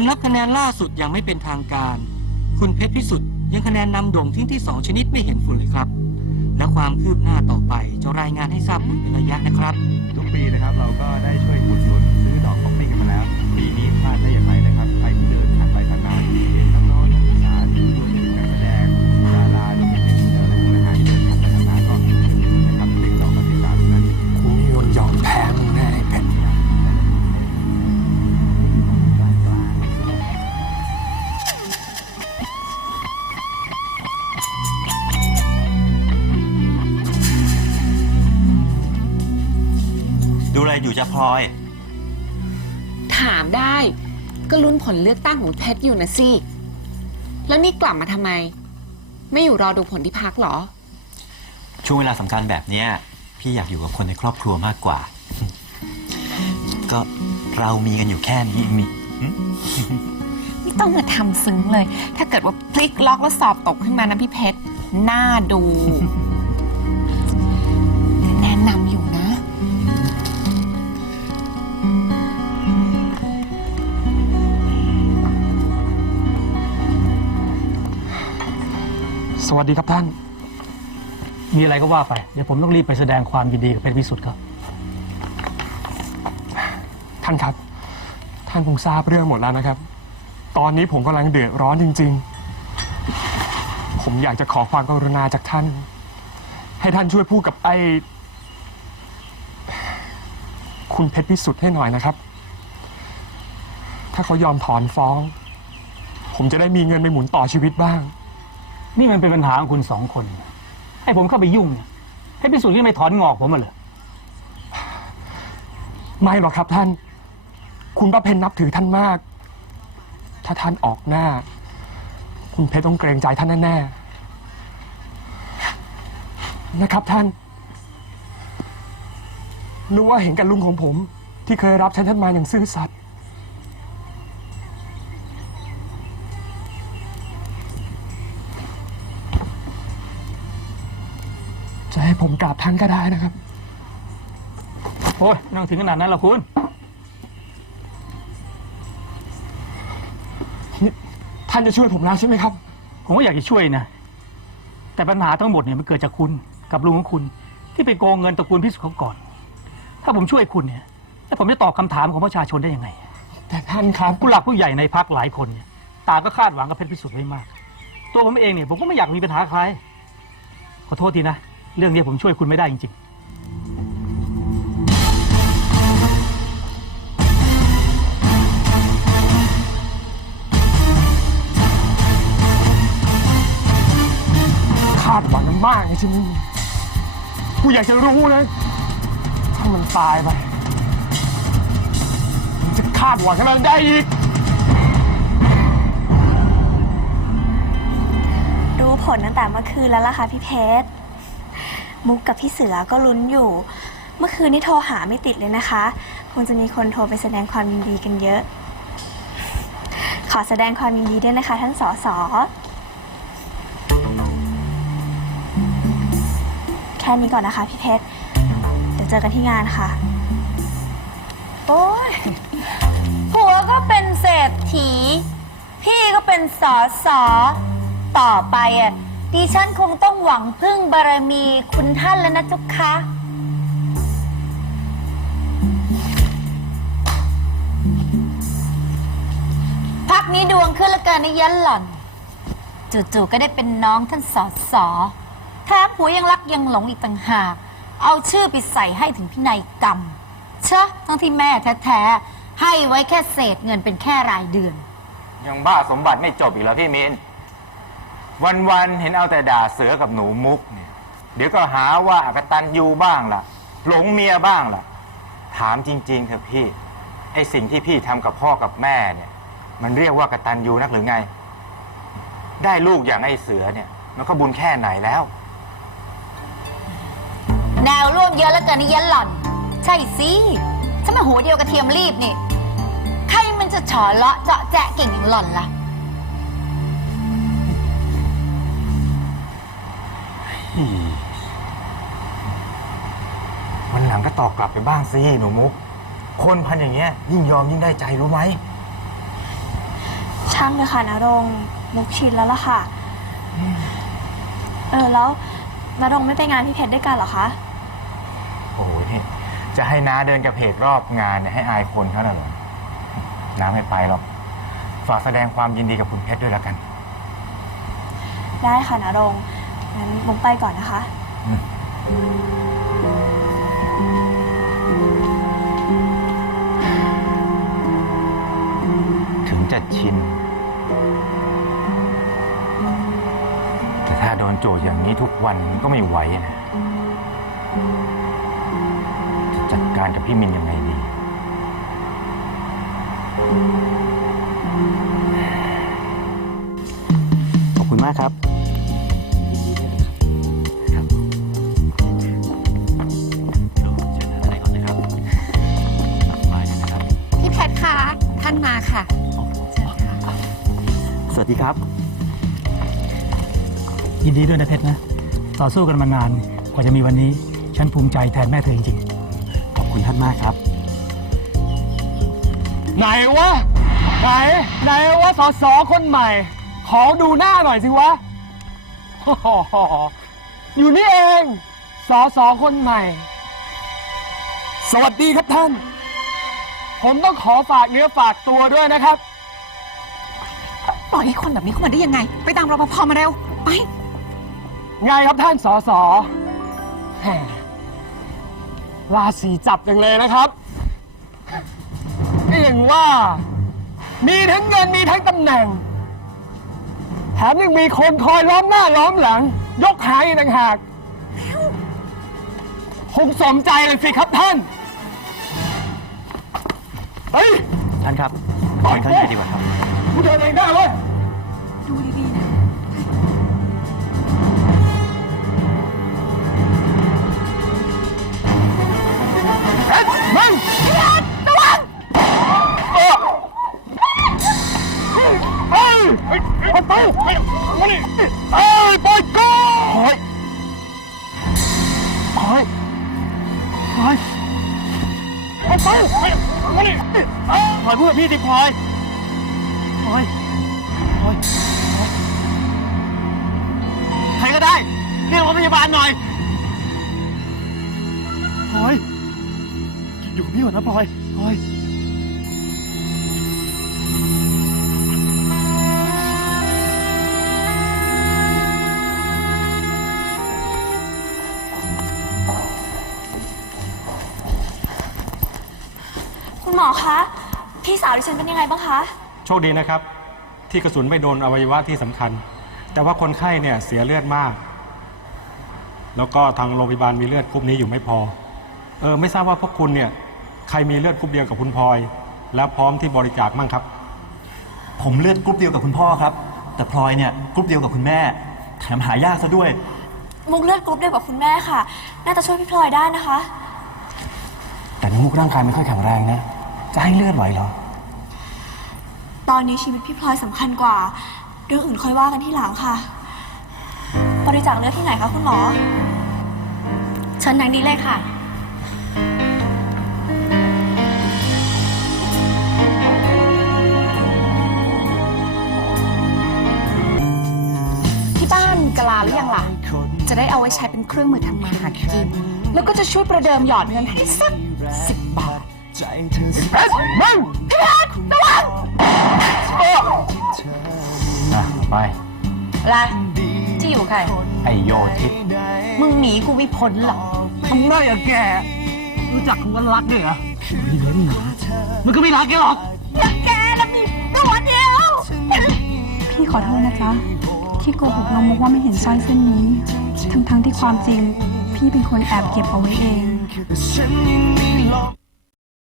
ลลับคะแนนล่าสุดยังไม่เป็นทางการ คุณเพชรพิสุทธิ์ยังคะแนนนำโด่งทิ้งที่ 2 ชนิดไม่เห็นฝุ่นเลยครับ และความคืบหน้าต่อไปจะรายงานให้ทราบเป็นระยะนะครับ ทุกปีนะครับเราก็ได้ช่วยอุดหนุนซื้อดอกป๊อปปี้กันมาแล้ว ปีนี้พลาดได้อย่างไร ลอย ถามได้ ก็ลุ้นผลเลือกตั้งของเพชรอยู่นะสิ แล้วนี่กลับมาทำไม ไม่อยู่รอดูผลที่พักเหรอ ช่วงเวลาสำคัญแบบเนี้ยพี่อยากอยู่กับคนในครอบครัวมากกว่า ก็เรามีกันอยู่แค่นี้เองนี่หึไม่ต้องมาทำซึ้งเลย ถ้าเกิดว่าพลิกล็อกแล้วสอบตกขึ้นมานะพี่เพชร น่าดู สวัสดีครับท่าน มีอะไรก็ว่าไป เดี๋ยวผมต้องรีบไปแสดงความยินดีกับเพชรพิสุทธิ์ครับ ท่านครับ ท่านคงทราบเรื่องหมดแล้วนะครับ ตอนนี้ผมกำลังเดือดร้อนจริง ๆ ผมอยากจะขอความกรุณาจากท่าน ให้ท่านช่วยพูดกับไอ้คุณเพชรพิสุทธิ์ให้หน่อยนะครับ ถ้าเขายอมถอนฟ้อง ผมจะได้มีเงินไปหมุนต่อชีวิตบ้าง นี่มันเป็นปัญหาของคุณสองคน ให้ผมเข้าไปยุ่งเนี่ยเพชรพิสุทธิ์ที่ไม่ถอนงอกผมมาเลยไม่หรอกครับท่าน คุณประเพณนับถือท่านมาก ถ้าท่านออกหน้า คุณเพชรต้องเกรงใจท่านแน่ๆนะครับท่านรู้ว่าเห็นกันลุงของผม ที่เคยรับใช้ท่านมาอย่างซื่อสัตย์จะให้ ผมกราบท่านก็ได้นะครับ โอ้ยไม่ต้องถึงขนาดนั้นหรอกคุณ ท่านจะช่วยผมแล้วใช่ไหมครับ ผมก็อยากจะช่วยนะ แต่ปัญหาทั้งหมดเนี่ยมันเกิดจากคุณกับลุงของคุณ ที่ไปโกงเงินตระกูลพิสุทธิ์เขาก่อน ถ้าผมช่วยคุณเนี่ย แล้วผมจะตอบคำถามของประชาชนได้ยังไง แต่ท่านครับ ผู้หลักผู้ใหญ่ในพักหลายคนเนี่ยต่างก็คาดหวังกับเพชรพิสุทธิ์ไว้มาก ตัวผมเองเนี่ยผมก็ไม่อยากมีปัญหาใคร ขอโทษทีนะ เรื่องนี้ผมช่วยคุณไม่ได้จริง ๆ คาดหวังมากใช่ไหมกูอยากจะรู้นะ ถ้ามันตายไปมันจะคาดหวังกันอะไรได้อีก รู้ผลตั้งแต่เมื่อคืนแล้วล่ะค่ะพี่เพชร มุกกับพี่เสือก็ลุ้นอยู่ เมื่อคืนนี้โทรหาไม่ติดเลยนะคะ คงจะมีคนโทรไปแสดงความยินดีกันเยอะ ขอแสดงความยินดีด้วยนะคะ ท่านสสแค่นี้ก่อนนะคะพี่เพชร เดี๋ยวเจอกันที่งานค่ะ โอ้ยผัวก็เป็นเศรษฐี พี่ก็เป็นสอสอต่อไปอะ ดิฉันคงต้องหวังพึ่งบารมีคุณท่านแล้วนะเจุกคะพักนี้ดวงขึ้นและกันนยันหล่อนจู่ๆก็ได้เป็นน้องท่านสอสอแถมผัวยังรักยังหลงอีกต่างหาก เอาชื่อไปใส่ให้ถึงพินัยกรรม เชอะทั้งที่แม่แท้ๆให้ไว้แค่เศษเงินเป็นแค่รายเดือน ยังบ้าสมบัติไม่จบอีกแล้วพี่มิน วันๆเห็นเอาแต่ด่าเสือกับหนูมุกเนี่ยเดี๋ยวก็หาว่าอากตันยูบ้างล่ะ หลงเมียบ้างล่ะ ถามจริงๆเถอะพี่ ไอสิ่งที่พี่ทำกับพ่อกับแม่เนี่ย มันเรียกว่ากตันยูนักหรือไง ได้ลูกอย่างไอเสือเนี่ย มันก็บุญแค่ไหนแล้ว แนวร่วมเยอะแล้วเกินนี่ยันหล่อน ใช่สิฉันมาหัวเดียวกระเทียมรีบนี่ ใครมันจะฉอเลาะเจาะแจะเก่งอย่างหล่อนล่ะ วันหลังก็ตอบกลับไปบ้างสิหนูมุก คนพันอย่างเงี้ย ยิ่งยอมยิ่งได้ใจรู้ไหม ช่างเลยค่ะนรงค์มุกชินแล้วล่ะค่ะ เออแล้วนรงค์ไม่ไปงานพี่เพชรด้วยกันเหรอคะ โอ้โหนี่จะให้น้าเดินกระเพกรอบงานเนี่ยให้อายคนเขาน่ะเหรอน้าไม่ไปหรอก ฝากแสดงความยินดีกับคุณเพชรด้วยแล้วกัน ได้ค่ะนรงค์ งั้นมุกไปก่อนนะคะ ถึงจะชิน แต่ถ้าโดนโจทย์อย่างนี้ทุกวันมันก็ไม่ไหวนะจะจัดการกับพี่มินยังไงดี ขอบคุณมากครับ มาค่ะเชิญค่ะ สวัสดีครับ ยินดีด้วยนะเพชรนะ ต่อสู้กันมานาน กว่าจะมีวันนี้ ฉันภูมิใจแทนแม่เธอจริงขอบคุณท่านมากครับ ไหนวะ ไหน ไหนวะสอสอคนใหม่ ขอดูหน้าหน่อยสิวะโอ้โหอยู่นี่เองสอสอคนใหม่ สวัสดีครับท่าน ผมต้องขอฝากเนื้อฝากตัวด้วยนะครับ ปล่อยให้คนแบบนี้เข้ามาได้ยังไง ไปตามรปภมาเร็ว ไป ไงครับท่านสอสอแหมราศีจับจังเลยนะครับก็อย่างว่า มีทั้งเงินมีทั้งตำแหน่ง แถมยังมีคนคอยล้อมหน้าล้อมหลัง ยกหางอีกต่างหากคงสมใจเลยสิครับท่าน เฮ้ยท่านครับเชิญข้างในดีกว่าครับ กูเดินเองได้เว้ย พลอยพูดกับพี่สิพลอยพลอยพลอยใครก็ได้ เรียกรถพยาบาลหน่อยพลอยอยู่กับพี่ก่อนนะพลอยพลอยคุณหมอคะ พี่สาวดิฉันเป็นยังไงบ้างคะ โชคดีนะครับ ที่กระสุนไม่โดนอวัยวะที่สำคัญ แต่ว่าคนไข้เนี่ยเสียเลือดมาก แล้วก็ทางโรงพยาบาลมีเลือดกรุ๊ปนี้อยู่ไม่พอ เออไม่ทราบว่าพวกคุณเนี่ยใครมีเลือดกรุ๊ปเดียวกับคุณพลอย แล้วพร้อมที่บริจาคมั่งครับ ผมเลือดกรุ๊ปเดียวกับคุณพ่อครับ แต่พลอยเนี่ยกรุ๊ปเดียวกับคุณแม่แถมหายากซะด้วย มุกเลือดกรุ๊ปเดียวกับคุณแม่ค่ะ น่าจะช่วยพี่พลอยได้นะคะ แต่น้ำมูกร่างกายไม่ค่อยแข็งแรงนะ จะให้เลือดไหวเหรอ ตอนนี้ชีวิตพี่พลอยสำคัญกว่า เรื่องอื่นค่อยว่ากันที่หลังค่ะ บริจาคเลือดที่ไหนคะคุณหมอ เชิญทางนี้เลยค่ะ ที่บ้านกะลาหรือยังล่ะ จะได้เอาไว้ใช้เป็นเครื่องมือทำมาหากิน แล้วก็จะช่วยประเดิมหยอดเงินให้สักสิบบาท เอ็ดมึงอะไปอะไรจะอยู่ใคร ไอโยทิศมึงหนีกูไม่พ้นหรอกทำหน้าอย่างแก รู้จักคำว่ารักด้วยเหรอไม่เล่นหนามันก็ไม่รักแกหรอกพี่ขอโทษนะจ๊ะ ที่โกหกน้องมุกว่าไม่เห็นสร้อยเส้นนี้ ทั้งๆที่ความจริง พี่เป็นคนแอบเก็บเอาไว้เอง